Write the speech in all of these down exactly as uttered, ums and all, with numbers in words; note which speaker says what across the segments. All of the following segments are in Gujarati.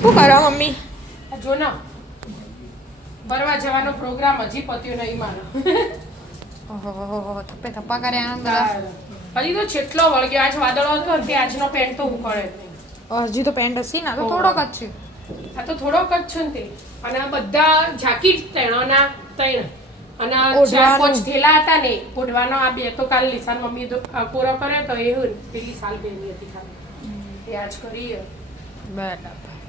Speaker 1: શું કરો મમ્મી?
Speaker 2: જો ના ફરવા જવાનો પ્રોગ્રામ હજી પત્યો નહીં મારો.
Speaker 1: ઓહો થપ્પે થપ્પા કર્યા આમ બધા.
Speaker 2: હજી તો છેટલો વળગ્યો. આજ વાદળો હતો તે આજનો પેન્ટ તો ઉકળે જ નહીં.
Speaker 1: હજી તો પેન્ટ હસી ના તો થોડોક જ છે.
Speaker 2: આ તો થોડોક જ છે ને તે. અને આ બધા ઝાંકી જ ત્રણોના ત્રણ અને આ ચાર પાંચ થેલા હતા ને ઓઢવાનો. આ બે તો કાલ નિશાન મમ્મી પૂરો કર્યો તો એ હું પેલી સાલ બેની હતી ખાલી એ આજ કરી
Speaker 1: બરાબર.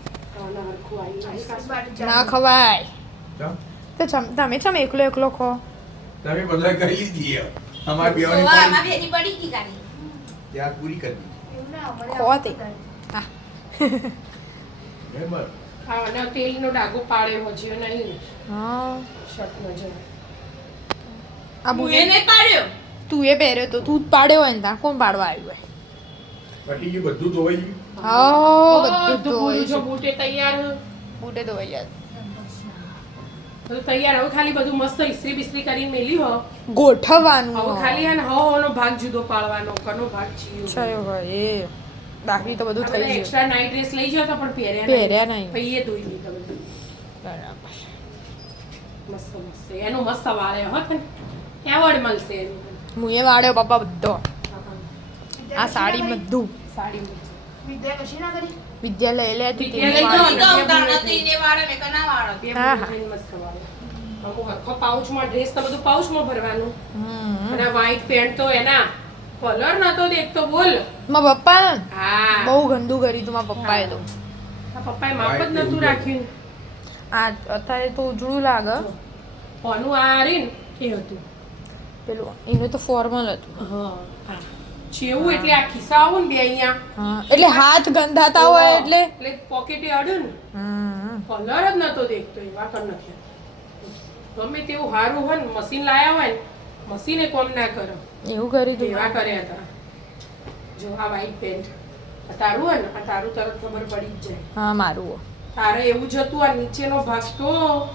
Speaker 2: હરખું
Speaker 1: ના ખવાય
Speaker 3: ચમ?
Speaker 1: તો ચમ તમે ચમ એકલો એકલો ખો.
Speaker 3: તમે બધા કરી લીધી અમારી બેવાની
Speaker 4: ઓવા,
Speaker 3: પડી
Speaker 4: આમાં બેની પડી ગઈ ગાડી.
Speaker 3: ત્યાં પૂરી કરી દીધી
Speaker 1: ખો તે હા
Speaker 3: બરાબર.
Speaker 2: હા અને તેલનો ડાઘો પાડ્યો હજી નહીં
Speaker 1: હા
Speaker 2: શર્ટનો જ
Speaker 1: આ
Speaker 4: હું
Speaker 1: બુએ
Speaker 4: એ નહીં પાડ્યો.
Speaker 1: તું એ પહેર્યો તો તું જ પાડ્યો હોય ને ત્યાં કોણ પાડવા આવ્યું હોય?
Speaker 3: પટી ગયું બધું ધોવાઈ ગયું
Speaker 1: હા બધું
Speaker 2: તો
Speaker 1: ધોવાઈ
Speaker 2: જો
Speaker 1: છે.
Speaker 2: બૂટે તૈયાર
Speaker 1: બુટે ધોવાઈ જાય.
Speaker 2: બધું તૈયાર. હવે ખાલી બધું મસ્ત ઇસ્ત્રી બિસ્ત્રી કરીને મેલી હો.
Speaker 1: ગોઠવવાનું
Speaker 2: હવે ખાલી આ હો હોનો ભાગ જુદો પાડવાનો કનો ભાગ ચીયો
Speaker 1: છયો હોય એ બાકી તો બધું થઈ ગયું.
Speaker 2: એક્સ્ટ્રા નાઈટ ડ્રેસ લઈ ગયો તો પણ પહેર્યા
Speaker 1: પહેર્યા નહીં.
Speaker 2: પછી એ ધોઈ લીધા બધું
Speaker 1: બરાબર.
Speaker 2: મસ્ત મસ્ત એનું મસ્ત વાળે હોત ને એવોર્ડ મળશે એનું
Speaker 1: હું એ વાળ્યો પપ્પા બધો. આ સાડી બધું
Speaker 2: સાડી
Speaker 4: વિદ્યા કશી ના કરી.
Speaker 1: વિદ્યા લઈ લે હતી
Speaker 2: વિદ્યા
Speaker 1: તેની
Speaker 2: લઈ
Speaker 1: વાળી.
Speaker 2: જાઓ.
Speaker 4: ઈ તો ઉતાવળ હતી, ઈને વાળે, મેં કહ્યું ના વાળો.
Speaker 2: બે
Speaker 1: હા, હા.
Speaker 2: બધું મસ્ત વાળે અમુક આખો પાઉચમાં ડ્રેસ તો બધું પાઉચમાં ભરવાનું
Speaker 1: હમ.
Speaker 2: અને વ્હાઈટ પેન્ટ તો એના કલર નતો દેખતો બોલ
Speaker 1: મારા પપ્પા ને
Speaker 2: હા
Speaker 1: બહુ ગંદુ કર્યું તું મારા પપ્પાએ તો.
Speaker 2: આ પપ્પાએ માપ જ નતું રાખ્યું
Speaker 1: આ અત્યારે તો ઉજળું લાગે
Speaker 2: કોનું આ રીન એ હતું
Speaker 1: પેલું એનું તો ફોર્મલ હતું.
Speaker 2: હા છેવું એટલે આ ખિસ્સા આવું ને બે અહીંયા
Speaker 1: હા એટલે હાથ ગંધાતા હોય એટલે
Speaker 2: એટલે પોકેટે અડ્યું ને
Speaker 1: હમ.
Speaker 2: કલર જ નતો દેખતો એવા કર નથી ગમે તેવું સારું હોય ને મશીન લાયા હોય ને મશીને કોમ ના કરે
Speaker 1: એવું કર્યું તું.
Speaker 2: એવા કર્યા હતા જો આ વ્હાઈટ પેન્ટ આ તારું હોય ને આ તારું તરત ખબર પડી જ જાય
Speaker 1: હા મારું હો.
Speaker 2: તારે એવું જ હતું આ નીચેનો ભાગ તો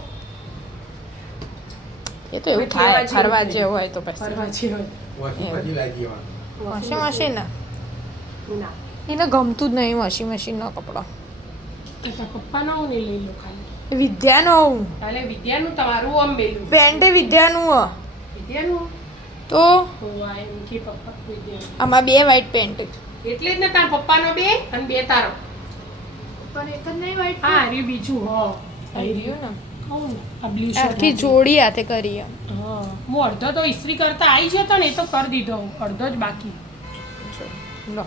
Speaker 1: એ તો એવું થાય ફરવા જેવું હોય તો પછી
Speaker 2: ફરવા જેવો
Speaker 3: વોશિંગ મશીન લાગી એમાં
Speaker 1: વોશિંગ મશીન ને
Speaker 2: ના
Speaker 1: એને ગમતું જ નહીં વોશિંગ મશીનનો કપડો.
Speaker 2: તારા પપ્પાનો હું નહીં લઈ લો ખાલી
Speaker 1: એ વિદ્યાનો
Speaker 2: તાલે વિદ્યાનું તમારું આમ બેલું
Speaker 1: પેન્ટ એ વિદ્યાનું હો.
Speaker 2: વિદ્યાનું
Speaker 1: તો
Speaker 2: હોવા એમ કે પપ્પા વિદ્યાનું
Speaker 1: આમાં બે વ્હાઈટ પેન્ટ.
Speaker 2: એટલે જ ને તારા પપ્પાનો બે અને બે તારો
Speaker 4: પણ એક જ નહીં વાઈટ.
Speaker 2: હા રી બીજું હો
Speaker 1: આવી રહ્યું ને
Speaker 2: કહું ને આ બ્લુ
Speaker 1: આખી જોડી હાથે કરી એમ.
Speaker 2: હા હું અડધો તો ઇસ્ત્રી કરતા આવી જતો ને એ તો કરી દીધો અડધો જ બાકી
Speaker 1: લો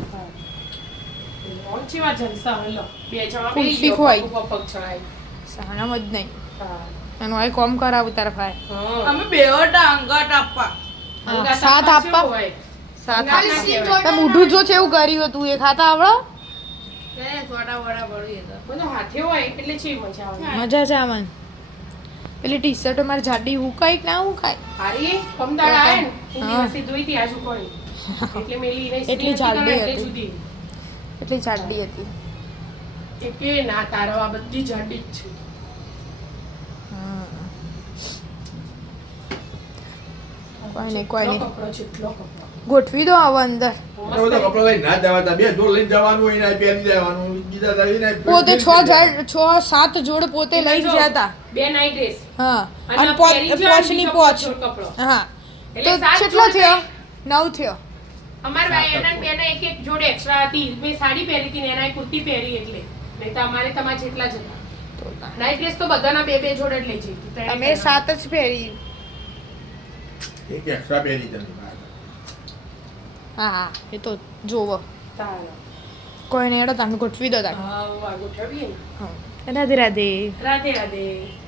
Speaker 2: ચેવા જલસા હોય લો બે જણા
Speaker 1: કુલ્ફી
Speaker 2: બેસી ગયો,
Speaker 1: ખવાય.
Speaker 2: પગ ઉપર પગ ચડાય
Speaker 1: સાણામ જ નહીં
Speaker 2: હા
Speaker 1: એનું આ કોમ કરાવું તારે ભાઈ.
Speaker 2: હા
Speaker 4: અમે બેઓ ડાંગટ આપવા.
Speaker 2: અંગાત
Speaker 1: સાથ
Speaker 2: આપવા
Speaker 1: આપવા?
Speaker 2: કેવું હોય?
Speaker 1: સાથ
Speaker 2: અંગાત ના
Speaker 4: ખાલી
Speaker 2: કહેવાય.
Speaker 1: તો મોઢું જો છે એવું કર્યું હતું એ ખાતા આવડો
Speaker 4: એ થોડા વડા બળી એ તો.
Speaker 2: બધું હાથે હોય એટલે છે મજા આવે
Speaker 1: મજા છે આમાં. પેલી ટી શર્ટ મારી જાડી હુકાય કે ના હુકાય
Speaker 2: હારી કમદાળ આવે ને
Speaker 1: હા.
Speaker 2: એ દિવસે ધોઈ હતી આજુ કોઈ એટલે મેલી એને
Speaker 1: એટલી
Speaker 2: ઇસ્ત્રી નથી
Speaker 1: જાડી
Speaker 2: કરે એટલે
Speaker 1: હતી.
Speaker 2: જુદી
Speaker 1: એટલી જાડી હતી.
Speaker 2: એ કે ના તારો આ બધી જાડી જ છે
Speaker 1: કોઈ નહીં કોઈ નહીં
Speaker 2: કપડો જેટલો કપડો
Speaker 1: ગોઠવી દો આવો અંદર.
Speaker 3: એટલા બધા કપડાં લઈને ના જવાતા બે જોડ લઈને જવાનું હોય ને આ પહેરી જવાનું બીજા દાડે એને
Speaker 1: પોતે છ જણ છ સાત જોડ પોતે લઈ ગયા હતા.
Speaker 2: બે નાઈટ ડ્રેસ
Speaker 1: હા
Speaker 2: અને
Speaker 1: અને પોચ
Speaker 2: પહેરી જાય
Speaker 1: પોચની
Speaker 2: બીજો
Speaker 1: પોચ.
Speaker 2: જોડ કપડો.
Speaker 1: હા
Speaker 2: એટલે
Speaker 1: તો
Speaker 2: સાત
Speaker 1: કેટલો
Speaker 2: જોડ
Speaker 1: થયો?
Speaker 2: થઈ.
Speaker 1: નવ થયો.
Speaker 2: અમાર ભાઈ એના બેને એક એક જોડ એક્સ્ટ્રા હતી મેં સાડી પહેરી હતી ને એના કુર્તી પહેરી એટલે નહીં તો અમારે તમારે જેટલા જ હતા
Speaker 1: તો ના.
Speaker 2: નાઈટ ડ્રેસ તો બધાના બે બે જોડ જ લઈ જઈ હતી
Speaker 1: અમે સાત જ પહેરી.
Speaker 3: એક એક્સ્ટ્રા પહેરી તમે
Speaker 1: હા હા એ તો જોવો
Speaker 2: તારા
Speaker 1: કોઈ નહીં હેડો તમે ગોઠવી દો તારે.
Speaker 2: હા આ ગોઠવીએ ને
Speaker 1: હા રાધે રાધે.
Speaker 2: રાધે રાધે